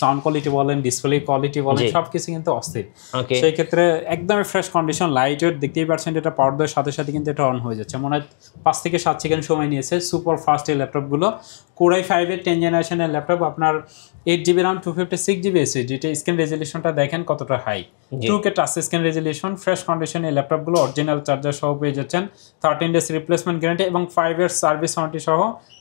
Sound quality বলেন, display quality বলেন, সবকিছু কিন্তু অস্থির। সেই ক্ষেত্রে একদমই ফ্রেশ কন্ডিশন, লাইট ওয়েট, দেখতেই পাচ্ছেন এটা পাওয়ার দেওয়ার সাথে সাথে কিন্তু এটা অন হয়ে যাচ্ছে। মনে হয় 5 থেকে 7 সেকেন্ড সময় নিয়েছে। সুপার ফাস্ট এই ল্যাপটপগুলো। Core i5 এর 10 জেনারেশনের ল্যাপটপ, আপনার 8GB RAM 256GB SSD। এটা স্ক্রিন রেজলিউশনটা দেখেন কতটা high, 2K touch screen resolution. Fresh কন্ডিশনে এই ল্যাপটপগুলো অরিজিনাল চার্জার সহ পেয়ে যাচ্ছেন, 13 ডেজ রিপ্লেসমেন্ট গ্যারান্টি এবং 5 ইয়ার্স সার্ভিস ওয়ারেন্টি সহ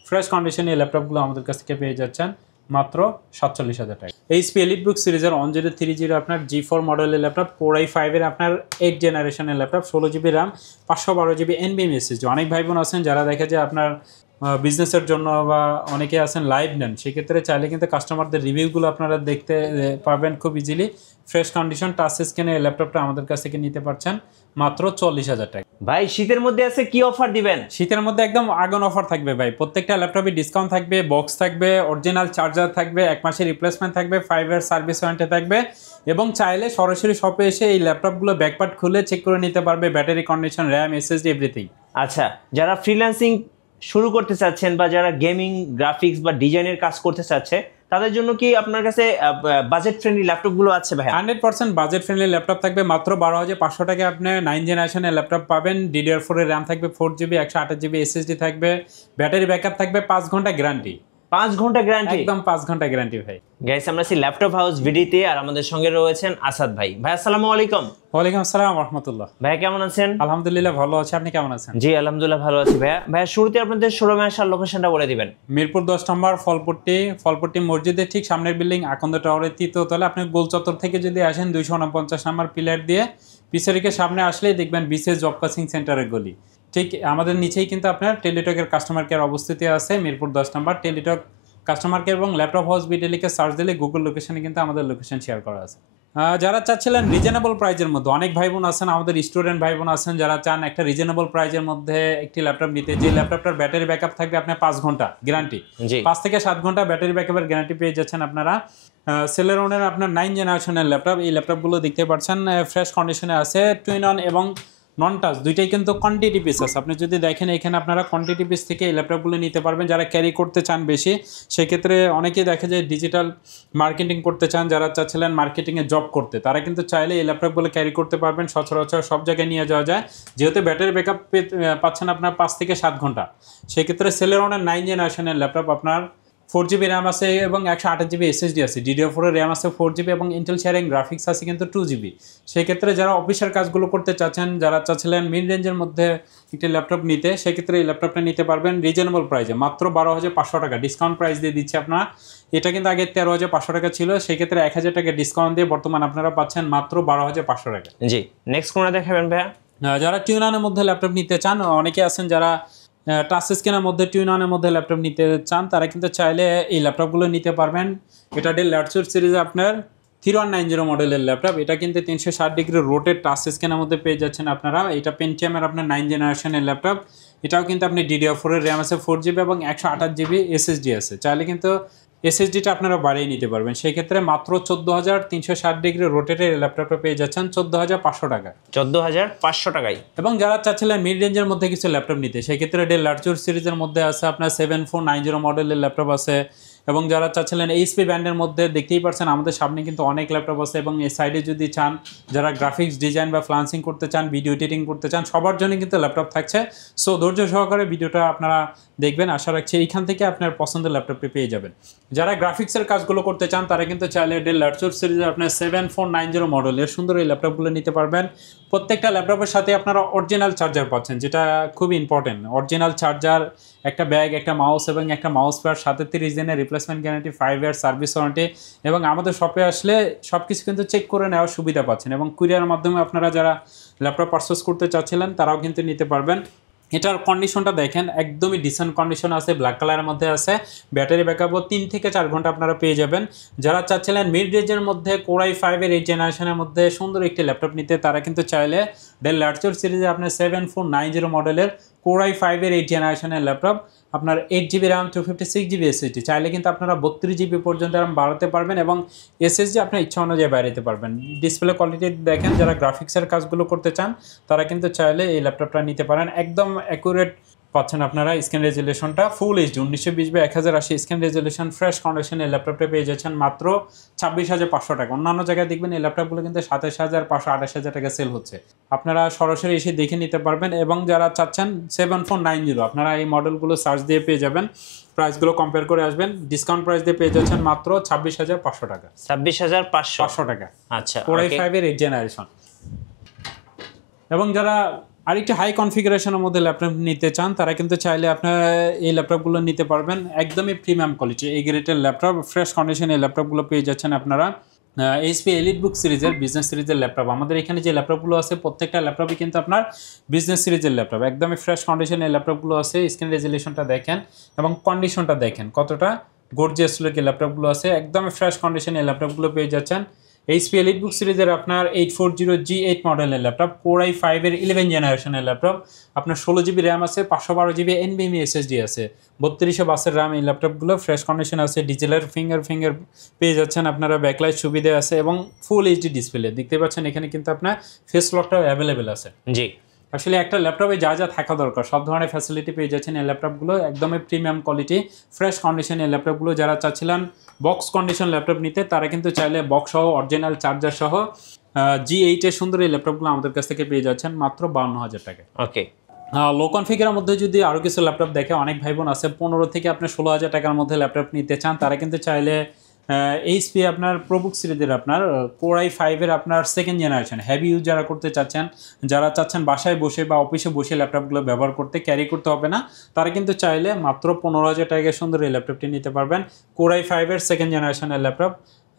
ফ্রেশ কন্ডিশনে এই ল্যাপটপগুলো আমাদের কাছ থেকে পেয়ে যাচ্ছেন মাত্র 47,000 টাকা। HP EliteBook সিরিজের 1030 আপনার G4 মডেলের ল্যাপটপ, Core i5 এর আপনার 8 জেনারেশনের laptop, 16GB RAM 512GB NVMe SSD। অনেক ভাই বোন আছেন যারা দেখে যে আপনার বিজনেসের জন্য বা অনেকে আছেন লাইভ নেন, সেক্ষেত্রে চাইলে কিন্তু কাস্টমারদের রিভিউগুলো আপনারা দেখতে পারবেন খুব ইজিলি। ফ্রেশ কন্ডিশন টাচ স্ক্রিনে ল্যাপটপটা আমাদের কাছ থেকে নিতে পারছেন মাত্র 40,000 টাকা। ভাই শীতের মধ্যে আছে কি অফার দিবেন? শীতের মধ্যে একদম আগুন অফার থাকবে ভাই। প্রত্যেকটা ল্যাপটপে ডিসকাউন্ট থাকবে, বক্স থাকবে, অরিজিনাল চার্জার থাকবে, 1 মাসের রিপ্লেসমেন্ট থাকবে, 5 ইয়ার সার্ভিস ওয়ারেন্টি থাকবে এবং চাইলে সরাসরি শপে এসে এই ল্যাপটপগুলো ব্যাকপার্ট খুলে চেক করে নিতে পারবে, battery condition, RAM, SSD, everything. আচ্ছা, যারা ফ্রিল্যান্সিং শুরু করতে চাচ্ছেন বা যারা গেমিং, গ্রাফিক্স বা ডিজাইনের কাজ করতে চাচ্ছে, তাদের জন্য কি আপনার কাছে বাজেট ফ্রেন্ডলি ল্যাপটপগুলো আছে ভাই? 100% বাজেট ফ্রেন্ডলি ল্যাপটপ থাকবে। মাত্র 12,500 টাকায় আপনি 9 জেনারেশনের ল্যাপটপ পাবেন। DDR4 এর র্যাম থাকবে, 4GB 128GB এসএসডি থাকবে, ব্যাটারি ব্যাকআপ থাকবে, 5 ঘন্টা গ্যারান্টি। 5 ঘন্টা গ্যারান্টি? একদম 5 ঘন্টা গ্যারান্টি ভাই। গাইস, আমরা আছি ল্যাপটপ হাউস ভিডিতে, আর আমাদের সঙ্গে রয়েছেন আসাদ ভাই। ভাই আসসালামু আলাইকুম। ওয়ালাইকুম আসসালাম ওয়া রাহমাতুল্লাহ। ভাই কেমন আছেন? আলহামদুলিল্লাহ ভালো আছি, আপনি কেমন আছেন? জি আলহামদুলিল্লাহ ভালো আছি ভাই। ভাই শুরুতে আপনাদের শোরুমে আসার লোকেশনটা বলে দিবেন। মিরপুর 10 নম্বর ফলপট্টি মসজিদের ঠিক সামনের বিল্ডিং আকন্দ টাওয়ারের 3য় তলায়। আপনি গোল চত্বর থেকে যদি আসেন 249 নম্বর পিলার দিয়ে পিছারিকে সামনে আসলেই দেখবেন বিসিএস জব কোচিং সেন্টারের গলি। ঠিক আমাদের নিচেই কিন্তু আপনার টেলিটকের কাস্টমার কেয়ার অবস্থিতি আছে। মিরপুর 10 নম্বর টেলিটক কাস্টমার কেয়ার এবং ল্যাপটপ হাউস বিডি লিখে সার্চ দিলে গুগল লোকেশনে কিন্তু আমাদের লোকেশন শেয়ার করা আছে। যারা চাচ্ছিলেন রিজনেবল প্রাইজের মধ্যে, অনেক ভাই বোন আছেন, আমাদের স্টুডেন্ট ভাই বোন আছেন যারা চান একটা রিজনেবল প্রাইজের মধ্যে একটি ল্যাপটপ নিতে, যে ল্যাপটপটার ব্যাটারি ব্যাকআপ থাকবে আপনার 5 ঘন্টা গ্যারান্টি, 5 থেকে 7 ঘন্টা ব্যাটারি ব্যাকআপের গ্যারান্টি পেয়ে যাচ্ছেন আপনারা। সেলেরনের আপনার 9 জেনারেশনের ল্যাপটপ, এই ল্যাপটপগুলো দেখতে পাচ্ছেন ফ্রেশ কন্ডিশনে আছে। টুইন অন এবং নন টাচ দুইটাই কিন্তু কোয়ান্টিটি পিস আছে। আপনি যদি দেখেন এখানে আপনারা কোয়ান্টিটি পিস থেকে এই ল্যাপটপগুলো নিতে পারবেন। যারা ক্যারি করতে চান বেশি, সেক্ষেত্রে অনেকেই দেখে যে ডিজিটাল মার্কেটিং করতে চান, যারা চাচ্ছিলেন মার্কেটিংয়ে জব করতে, তারা কিন্তু চাইলে এই ল্যাপটপগুলো ক্যারি করতে পারবেন। সচরাচর সব জায়গায় নিয়ে যাওয়া যায়, যেহেতু ব্যাটারি ব্যাকআপ পাচ্ছেন আপনার 5 থেকে 7 ঘন্টা। সেক্ষেত্রে সেলেরনের 9 জেনারেশনের ল্যাপটপ আপনার 4GB র্যাম আছে এবং 128GB এসএসডি আছে, DDR4 এর র্যাম আছে 4GB এবং ইন্টেল শেয়ারিং গ্রাফিক্স আছে কিন্তু 2GB। সেক্ষেত্রে যারা অফিসের কাজগুলো করতে চাচ্ছেন, যারা চাচ্ছিলেন মিড রেঞ্জের মধ্যে একটি ল্যাপটপ নিতে, সেক্ষেত্রে এই ল্যাপটপটা নিতে পারবেন রিজনেবল প্রাইসে মাত্র 12,500 টাকা ডিসকাউন্ট প্রাইস দিয়ে দিচ্ছে আপনারা। এটা কিন্তু আগে 13,500 টাকা ছিল, সেক্ষেত্রে 1,000 টাকা ডিসকাউন্ট দিয়ে বর্তমান আপনারা পাচ্ছেন মাত্র 12,500 টাকা। জি, নেক্সট কোনটা দেখাবেন ভাইয়া? যারা টিউনানের মধ্যে ল্যাপটপ নিতে চান, অনেকে আছেন যারা টাচ স্ক্রিনের মধ্যে টুইন-অনের মধ্যে ল্যাপটপ নিতে চান, তারা কিন্তু চাইলে এই ল্যাপটপগুলো নিতে পারবেন। এটা ডেল ল্যাটিটিউড সিরিজে আপনার 3190 মডেলের ল্যাপটপ। এটা কিন্তু 360 ডিগ্রি রোটেট টাচ স্ক্রিনের মধ্যে পেয়ে যাচ্ছেন আপনারা। এটা পেন্টিয়ামের আপনার 9 জেনারেশনের ল্যাপটপ। এটাও কিন্তু আপনি DDR4 এর র্যাম আছে, 4GB এবং 128GB এসএসডি আছে। চাইলে কিন্তু এসএসডিটা আপনারা বাড়িয়ে নিতে পারবেন। সেই ক্ষেত্রে মাত্র 14,360 ডিগ্রি রোটেটের ল্যাপটপটা পেয়ে যাচ্ছেন 14,500 টাকা। 14,500 টাকায়। এবং যারা চাচ্ছিলেন মিড রেঞ্জের মধ্যে কিছু ল্যাপটপ নিতে, সেক্ষেত্রে ডেল ল্যাটিটিউড সিরিজের মধ্যে আছে আপনার 7490 মডেলের ল্যাপটপ আছে। এবং যারা চাচ্ছিলেন এইচপি ব্র্যান্ডের মধ্যে, দেখতেই পাচ্ছেন আমাদের সামনে কিন্তু অনেক ল্যাপটপ আছে। এবং এই সাইডে যদি চান, যারা গ্রাফিক্স ডিজাইন বা ফ্রিল্যান্সিং করতে চান, ভিডিও এডিটিং করতে চান, সবার জন্য কিন্তু ল্যাপটপ থাকছে। সো ধৈর্য সহকারে ভিডিওটা আপনারা দেখবেন, আশা রাখছি এইখান থেকে আপনার পছন্দের ল্যাপটপটি পেয়ে যাবেন। যারা গ্রাফিক্সের কাজগুলো করতে চান, তারা কিন্তু চাইলে ডেল ল্যাটিটিউড সিরিজের আপনার 7490 মডেলের সুন্দর এই ল্যাপটপগুলো নিতে পারবেন। প্রত্যেকটা ল্যাপটপের সাথে আপনারা অরিজিনাল চার্জার পাচ্ছেন, যেটা খুব ইম্পর্টেন্ট। অরিজিনাল চার্জার, একটা ব্যাগ, একটা মাউস এবং একটা মাউস প্যাড, সাথে 30 দিনের replacement guarantee, 5 year service warranty. এবং আমাদের শপে আসলে সব কিছু কিন্তু চেক করে নেওয়ার সুবিধা পাচ্ছেন। এবং কুরিয়ারের মাধ্যমে আপনারা যারা ল্যাপটপ পারচেস করতে চাচ্ছিলেন, তারাও কিন্তু নিতে পারবেন। এটার কন্ডিশনটা দেখেন, একদমই ডিসেন্ট কন্ডিশন আছে, ব্ল্যাক কালারের মধ্যে আছে। ব্যাটারি ব্যাকআপও 3 থেকে 4 ঘন্টা আপনারা পেয়ে যাবেন। যারা চাচ্ছিলেন মিড রেঞ্জের মধ্যে Core i5 এর 8 জেনারেশনের মধ্যে সুন্দর একটি ল্যাপটপ নিতে, তারা কিন্তু চাইলে ডেল ল্যাটিটিউড সিরিজে আপনার 7490 মডেলের Core i5 এর 8 জেনারেশনের ল্যাপটপ, আপনার 8GB RAM 256GB এসএসডি, চাইলে কিন্তু আপনারা 32GB পর্যন্ত RAM বাড়াতে পারবেন এবং এসএসডি আপনার ইচ্ছা অনুযায়ী বাড়াতে পারবেন। ডিসপ্লে কোয়ালিটি দেখেন, যারা গ্রাফিক্সের কাজগুলো করতে চান, তারা কিন্তু চাইলে এই ল্যাপটপটা নিতে পারেন। একদম অ্যাকুরেট পাচ্ছেন আপনারা স্ক্রিন রেজুলেশনটা full HD 1920x1080 screen resolution fresh কন্ডিশনে ল্যাপটপটা পেয়ে যাচ্ছেন মাত্র 26,500 টাকা। অন্যান্য জায়গায় দেখবেন এই ল্যাপটপগুলো কিন্তু 27,500 28,000 টাকা সেল হচ্ছে। আপনারা সরাসরি এসে দেখে নিতে পারবেন এবং যারা চাচ্ছেন 7490 আপনারা এই মডেলগুলো সার্চ দিয়ে পেয়ে যাবেন, প্রাইসগুলো কম্পেয়ার করে আসবেন। ডিসকাউন্ট প্রাইস দিয়ে পেয়ে যাচ্ছেন মাত্র 26,500 টাকা। 26,500 টাকা। আচ্ছা, Core i5 এর 8th জেনারেশন। এবং যারা আরেকটি হাই কনফিগারেশনের মধ্যে ল্যাপটপ নিতে চান তারা কিন্তু চাইলে আপনারা এই ল্যাপটপগুলো নিতে পারবেন। একদমই প্রিমিয়াম কোয়ালিটি এই গ্রেডের ল্যাপটপ ফ্রেশ কন্ডিশনে এই ল্যাপটপগুলো পেয়ে যাচ্ছেন আপনারা। এইচপি এলিটবুক সিরিজের বিজনেস সিরিজের ল্যাপটপ। আমাদের এখানে যে ল্যাপটপগুলো আছে প্রত্যেকটা ল্যাপটপই কিন্তু আপনার বিজনেস সিরিজের ল্যাপটপ। একদমই ফ্রেশ কন্ডিশনে এই ল্যাপটপগুলো আছে। স্ক্রিন রেজুলেশনটা দেখেন এবং কন্ডিশনটা দেখেন কতটা গর্জিয়াস লুকের ল্যাপটপগুলো আছে। একদমই ফ্রেশ কন্ডিশনে এই ল্যাপটপগুলো পেয়ে যাচ্ছেন। এইচপি এলিটবুক সিরিজের আপনার 840G8 মডেলের ল্যাপটপ, Core i5 এর 11 জেনারেশনের ল্যাপটপ। আপনার 16GB র্যাম আছে, 512GB NVMe SSD আছে, 3200 বাসের র্যাম। এই ল্যাপটপগুলো ফ্রেশ কন্ডিশন আছে। ডিজিটাল ফিঙ্গার পেয়ে যাচ্ছেন আপনারা, ব্যাকলাইট সুবিধা আছে এবং ফুল এইচডি ডিসপ্লে দেখতে পাচ্ছেন। এখানে কিন্তু আপনার ফেস লকটাও অ্যাভেলেবেল আছে। জি, আসলে একটা ল্যাপটপে যা যা থাকা দরকার সব ধরনের ফ্যাসিলিটি পেয়ে যাচ্ছেন এই ল্যাপটপগুলো। একদমই প্রিমিয়াম কোয়ালিটি ফ্রেশ কন্ডিশন এই ল্যাপটপগুলো। যারা চাচ্ছিলেন বক্স কন্ডিশন ল্যাপটপ নিতে তারা কিন্তু চাইলে বক্স সহ অরিজিনাল চার্জার সহ G8 এর সুন্দর এই ল্যাপটপগুলো আমাদের কাছ থেকে পেয়ে যাচ্ছেন মাত্র 52,000 টাকায়। ওকে। লো কনফিগারের মধ্যে যদি আরও কিছু ল্যাপটপ দেখে, অনেক ভাই বোন আছে 15 থেকে আপনি 16,000 টাকার মধ্যে ল্যাপটপ নিতে চান, তারা কিন্তু চাইলে এইচপি আপনার প্রোবুক সিরিজের আপনার Core i5 এর আপনার 2nd জেনারেশন হেভি ইউজ যারা করতে চাচ্ছেন, যারা চাচ্ছেন বাসায় বসে বা অফিসে বসে ল্যাপটপগুলো ব্যবহার করতে, ক্যারি করতে হবে না, তারা কিন্তু চাইলে মাত্র 15,000 টাকায় সুন্দর এই ল্যাপটপটি নিতে পারবেন। Core i5 এর 2nd জেনারেশনের ল্যাপটপ।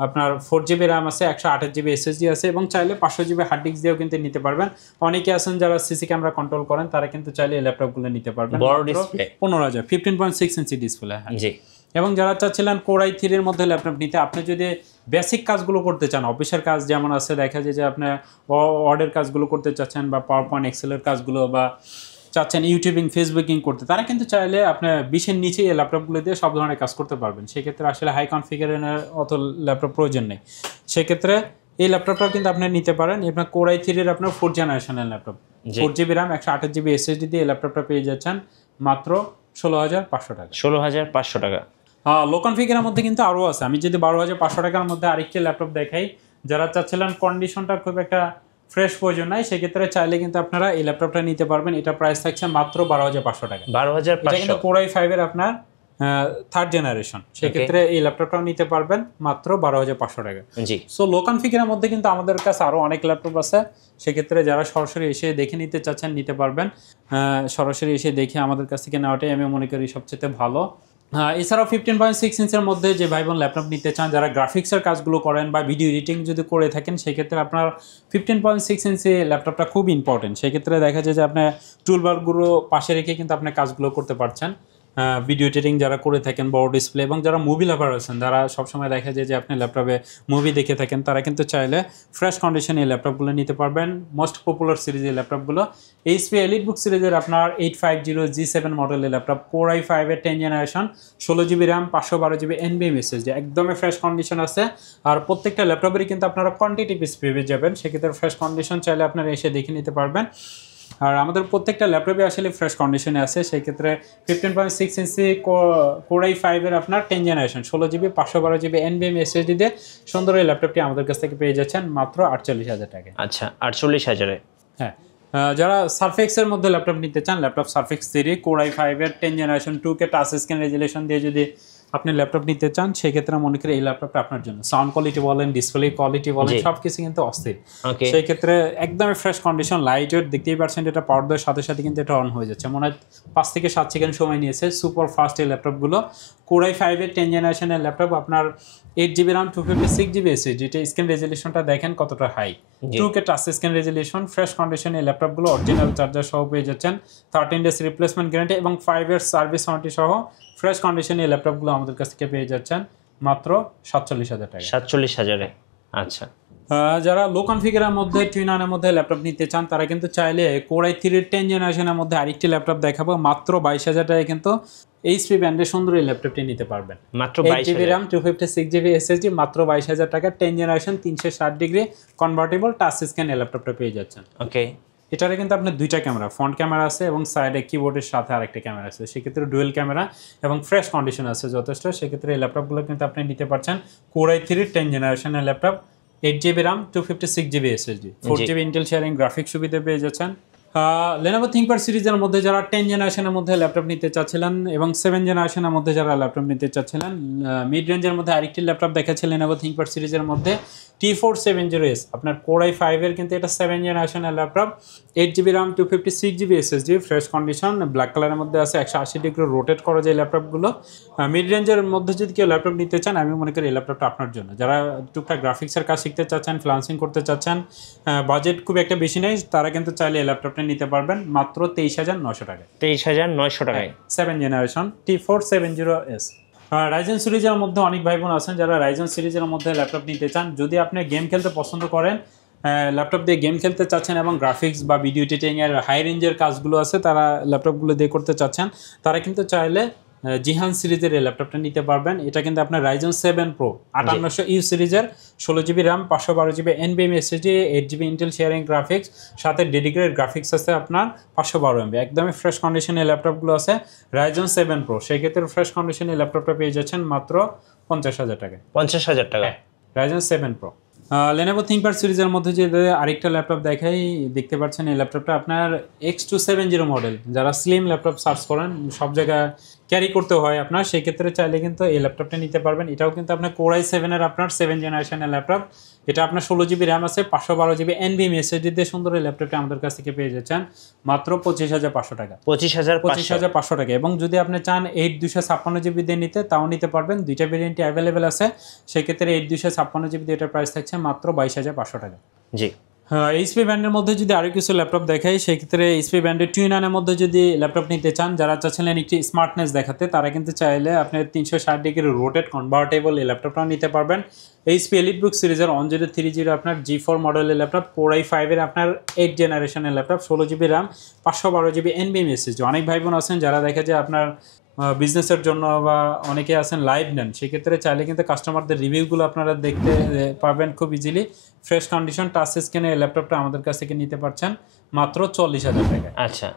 আপনার 4GB র্যাম আছে, 128GB SSD আছে এবং চাইলে 500GB হার্ড ডিস্ক দিয়েও কিন্তু নিতে পারবেন। অনেকে আছেন যারা সিসি ক্যামেরা কন্ট্রোল করেন, তারা কিন্তু চাইলে এই ল্যাপটপগুলো নিতে পারবেন। বড় ডিসপ্লে 15,000 15.6 ইঞ্চি ডিসপ্লে। জি। এবং যারা চাচ্ছিলেন Core i3 এর মধ্যে ল্যাপটপ নিতে, আপনি যদি বেসিক কাজগুলো করতে চান, অফিসের কাজ যেমন আছে, দেখা যায় যে আপনি ওয়ার্ডের কাজগুলো করতে চাচ্ছেন বা পাওয়ার পয়েন্ট এক্সেলের কাজগুলো বা চাচ্ছেন ইউটিউবিং ফেসবুকিং করতে, তারা কিন্তু চাইলে আপনি 20-এর নিচে এই ল্যাপটপগুলো দিয়ে সব ধরনের কাজ করতে পারবেন। সেক্ষেত্রে আসলে হাই কনফিগারেশনের অত ল্যাপটপ প্রয়োজন নেই। সেক্ষেত্রে এই ল্যাপটপটাও কিন্তু আপনি নিতে পারেন। আপনার Core i3 এর আপনার 4th জেনারেশনের laptop, 4GB RAM 128GB SSD দিয়ে এই ল্যাপটপটা পেয়ে যাচ্ছেন মাত্র 16,500 টাকা। 16,500 টাকা। লো কনফিগারের মধ্যে কিন্তু আরও আছে। আমি যদি 12,500 টাকার মধ্যে আরেকটি ল্যাপটপ দেখাই, যারা চাচ্ছিলেন কন্ডিশনটা খুব একটা ফ্রেশ প্রয়োজন নাই, সেক্ষেত্রে চাইলে কিন্তু আপনারা এই ল্যাপটপটা নিতে পারবেন। এটা প্রাইস থাকছে মাত্র 12,500 টাকা। 12,500 এটা কিন্তু Core i5 এর আপনার 3rd জেনারেশন। সেক্ষেত্রে এই ল্যাপটপটাও নিতে পারবেন মাত্র 12,500 টাকা। জি। সো লো কনফিগারের মধ্যে কিন্তু আমাদের কাছে আরও অনেক ল্যাপটপ আছে। সেক্ষেত্রে যারা সরাসরি এসে দেখে নিতে চাচ্ছেন নিতে পারবেন। সরাসরি এসে দেখে আমাদের কাছ থেকে নেওয়াটাই আমি মনে করি সবচেয়ে ভালো। এছাড়াও 15.6 ইঞ্চের মধ্যে যে ভাই বোন ল্যাপটপ নিতে চান, যারা গ্রাফিক্সের কাজগুলো করেন বা ভিডিও এডিটিং যদি করে থাকেন, সেক্ষেত্রে আপনার 15.6 ইঞ্চি ল্যাপটপটা খুব ইম্পর্টেন্ট। সেক্ষেত্রে দেখা যায় যে আপনার টুলবারগুলো পাশে রেখে কিন্তু আপনি কাজগুলো করতে পারছেন। ভিডিও এডিটিং যারা করে থাকেন, বড় ডিসপ্লে, এবং যারা মুভি লাভার আছেন, যারা সবসময় দেখা যায় যে আপনি ল্যাপটপে মুভি দেখে থাকেন, তারা কিন্তু চাইলে ফ্রেশ কন্ডিশনে এই ল্যাপটপগুলো নিতে পারবেন। মোস্ট পপুলার সিরিজের ল্যাপটপগুলো এইচপি এলিটবুক সিরিজের আপনার 850G7 মডেলের ল্যাপটপ, Core i5 এর 10th generation, 16GB RAM, 512GB NVMe SSD, একদমই ফ্রেশ কন্ডিশন আছে। আর প্রত্যেকটা ল্যাপটপেরই কিন্তু আপনারা কোয়ান্টিটি পিস পেয়ে যাবেন। সেক্ষেত্রে ফ্রেশ কন্ডিশন চাইলে আপনারা এসে দেখে নিতে পারবেন। আর আমাদের প্রত্যেকটা ল্যাপটপে আসলে ফ্রেশ কন্ডিশনে আছে। সেক্ষেত্রে 15.6 ইঞ্চি Core i5 এর আপনার 10th generation, 16GB 512GB NVMe SSD দিয়ে সুন্দর এই ল্যাপটপটি আমাদের কাছ থেকে পেয়ে যাচ্ছেন মাত্র 48,000 টাকায়। আচ্ছা, 48,000-এ। হ্যাঁ, যারা সারফেক্সের মধ্যে ল্যাপটপ নিতে চান, ল্যাপটপ সারফেক্স 3 Core i5 এর 10th generation 2K touch screen resolution দিয়ে যদি আপনি ল্যাপটপ নিতে চান, সেক্ষেত্রে মনে করি এই ল্যাপটপটা আপনার জন্য। সাউন্ড কোয়ালিটি বলেন, ডিসপ্লে কোয়ালিটি বলেন, সবকিছু কিন্তু অস্থির। সেই ক্ষেত্রে একদমই ফ্রেশ কন্ডিশন, লাইট ওয়েট, দেখতেই পাচ্ছেন এটা পাওয়ার দেওয়ার সাথে সাথে কিন্তু এটা অন হয়ে যাচ্ছে। মনে হয় 5 থেকে 7 সেকেন্ড সময় নিয়েছে। সুপার ফাস্ট এই ল্যাপটপগুলো। Core i5 এর 10th জেনারেশনের ল্যাপটপ, আপনার 8GB র্যাম, 256GB SSD, এটা স্ক্রিন রেজুলেশনটা দেখেন কতটা high, 2K touch screen resolution, fresh condition এই ল্যাপটপগুলো অরিজিনাল চার্জার সহ পেয়ে যাচ্ছেন, 13 ডেজ রিপ্লেসমেন্ট গ্যারান্টি এবং 5 ইয়ার্স সার্ভিস ওয়ারেন্টি সহ ফ্রেশ কন্ডিশনে এই ল্যাপটপগুলো আমাদের কাছ থেকে পেয়ে যাচ্ছেন মাত্র 47,000 টাকা। 47,000-এ। আচ্ছা, যারা লো কনফিগারের মধ্যে টুইনানের মধ্যে ল্যাপটপ নিতে চান, তারা কিন্তু চাইলে Core i3 এর 10th জেনারেশনের মধ্যে আরেকটি ল্যাপটপ দেখাবো মাত্র 22,000 টাকায় কিন্তু এইচপি ব্র্যান্ডের সুন্দর এই ল্যাপটপটি নিতে পারবেন। মাত্র 8GB র্যাম, 256GB SSD, মাত্র 22,000 টাকা, 10th generation, 360 degree convertible touch screen এই ল্যাপটপটা পেয়ে যাচ্ছেন। ওকে। এটারে কিন্তু আপনার দুইটা ক্যামেরা, ফ্রন্ট ক্যামেরা আছে এবং সাইডে কিবোর্ডের সাথে আরেকটা ক্যামেরা আছে, সেক্ষেত্রে ডুয়েল ক্যামেরা এবং ফ্রেশ কন্ডিশন আছে যথেষ্ট। সেক্ষেত্রে এই ল্যাপটপগুলো কিন্তু আপনি নিতে পারছেন Core i3 10 জেনারেশনের laptop, 8GB RAM 256GB SSD, 4GB Intel sharing graphics সুবিধা পেয়ে যাচ্ছেন। Lenovo ThinkPad সিরিজের মধ্যে যারা 10 জেনারেশনের মধ্যে ল্যাপটপ নিতে চাচ্ছিলেন এবং 7 জেনারেশনের মধ্যে যারা ল্যাপটপ নিতে চাচ্ছিলেন, মিড রেঞ্জের মধ্যে আরেকটি ল্যাপটপ দেখাচ্ছে Lenovo ThinkPad সিরিজের মধ্যে T470S, আপনার Core i5 এর কিন্তু এটা 7 জেনারেশনের laptop, 8GB RAM 256GB SSD, fresh condition, black কালারের মধ্যে আছে, 180 ডিগ্রি রোটেট করা যায় ল্যাপটপগুলো। মিড রেঞ্জের মধ্যে যদি কেউ ল্যাপটপ নিতে চান, আমি মনে করি এই ল্যাপটপটা আপনার জন্য। যারা টুকটাক গ্রাফিক্সের কাজ শিখতে চাচ্ছেন, ফ্রিল্যান্সিং করতে চাচ্ছেন, বাজেট খুব একটা বেশি নেই, তারা কিন্তু চাইলে এই ল্যাপটপটা নিতে পারবেন মাত্র 23,900 টাকায়। 23,900 টাকায় 7 জেনারেশন T470S। রাইজেন সিরিজের মধ্যে অনেক ভাই বোন আছেন যারা রাইজেন সিরিজের মধ্যে ল্যাপটপ নিতে চান। যদি আপনি গেম খেলতে পছন্দ করেন, ল্যাপটপ দিয়ে গেম খেলতে চাচ্ছেন এবং গ্রাফিক্স বা ভিডিও এডিটিংয়ের হাই রেঞ্জের কাজগুলো আছে তারা ল্যাপটপগুলো দিয়ে করতে চাচ্ছেন, তারা কিন্তু চাইলে জিহান সিরিজের এই ল্যাপটপটা নিতে পারবেন। এটা কিন্তু আপনার Ryzen 7 Pro 5800U সিরিজের, 16GB RAM 512GB NVMe SSD, 8GB Intel sharing graphics, সাথে ডেডিকেটেড গ্রাফিক্স আছে আপনার 512MB। একদমই ফ্রেশ কন্ডিশনে ল্যাপটপগুলো আছে Ryzen 7 Pro, সেই ক্ষেত্রে ফ্রেশ কন্ডিশনে ল্যাপটপটা পেয়ে যাচ্ছেন মাত্র 50,000 টাকায়। 50,000 টাকা Ryzen 7 Pro। Lenovo ThinkPad সিরিজের মধ্যে যে আরেকটা ল্যাপটপ দেখাই, দেখতে পাচ্ছেন এই ল্যাপটপটা আপনার X270 মডেল। যারা স্লিম ল্যাপটপ সার্চ করেন, সব জায়গায় ক্যারি করতে হয় আপনার, সেই ক্ষেত্রে চাইলে কিন্তু এই ল্যাপটপটা নিতে পারবেন। এটাও কিন্তু আপনার Core i7 এর আপনার 7 জেনারেশনের ল্যাপটপ। এটা আপনার 16GB RAM আছে, 512GB NVMe SSD দিয়ে সুন্দর এই ল্যাপটপটা আমাদের কাছ থেকে পেয়ে যাচ্ছেন মাত্র 25,500 টাকা। 25,500 টাকা। এবং যদি আপনি চান 8256GB দিয়ে নিতে, তাও নিতে পারবেন। দুইটা ভেরিয়েন্টই অ্যাভেলেবেল আছে, সেক্ষেত্রে 8256GB দিয়ে এটার প্রাইস থাকছে মাত্র 22,500 টাকা। জি। HP ব্র্যান্ডের মধ্যে যদি আরও কিছু ল্যাপটপ দেখাই, সেক্ষেত্রে HP ব্র্যান্ডের টুইনানের মধ্যে যদি ল্যাপটপ নিতে চান, যারা চাচ্ছিলেন একটি স্মার্টনেস দেখাতে, তারা কিন্তু চাইলে আপনি 360 ডিগ্রি রোটেট কনভার্টেবল এই ল্যাপটপটাও নিতে পারবেন। HP EliteBook সিরিজের 1030 আপনার G4 মডেলের ল্যাপটপ, Core i5 এর আপনার 8 জেনারেশনের laptop, 16GB RAM 512GB NVMe SSD। অনেক ভাই বোন আছেন যারা দেখে যে আপনার বিজনেসের জন্য বা অনেকে আছেন লাইভ নেন, সেক্ষেত্রে চাইলে কিন্তু কাস্টমারদের রিভিউগুলো আপনারা দেখতে পারবেন খুব ইজিলি। ফ্রেশ কন্ডিশন টাচ স্ক্রিনে এই ল্যাপটপটা আমাদের কাছ থেকে নিতে পারছেন মাত্র 40,000 টাকায়। আচ্ছা।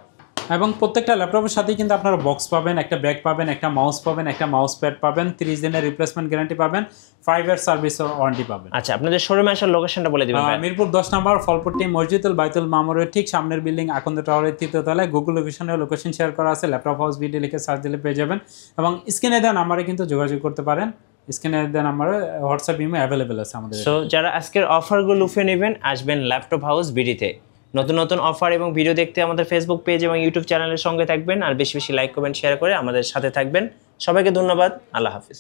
এবং প্রত্যেকটা ল্যাপটপের সাথেই কিন্তু আপনারা বক্স পাবেন, একটা ব্যাগ পাবেন, একটা মাউস পাবেন, একটা মাউস প্যাড পাবেন, 30 দিনের রিপ্লেসমেন্ট গ্যারান্টি পাবেন, 5 ইয়ার সার্ভিস ওয়ারেন্টি পাবেন। আচ্ছা, আপনাদের শোরুমে আসার লোকেশনটা বলে দিবেন। মিরপুর 10 নম্বর ফলপট্টি মসজিদুল বাইতুল মামুরের ঠিক সামনের বিল্ডিং আকন্দ টাওয়ারের 3য় তলায়। গুগল লোকেশন শেয়ার করা আছে, ল্যাপটপ হাউস ভিডিও লিখে সার্চ দিলে পেয়ে যাবেন। এবং স্ক্রিনে দেওয়া নাম্বারে কিন্তু যোগাযোগ করতে পারেন, স্ক্রিনে দেওয়া নাম্বারে হোয়াটসঅ্যাপ ইমো অ্যাভেলেবেল আছে আমাদের। সো যারা আজকের অফারগুলো লুফে নেবেন, আসবেন ল্যাপটপ হাউস বিডিতে। নতুন নতুন অফার এবং ভিডিও দেখতে আমাদের ফেসবুক পেজ এবং ইউটিউব চ্যানেলের সঙ্গে থাকবেন, আর বেশি বেশি লাইক কমেন্ট শেয়ার করে আমাদের সাথে থাকবেন। সবাইকে ধন্যবাদ। আল্লাহ হাফিজ।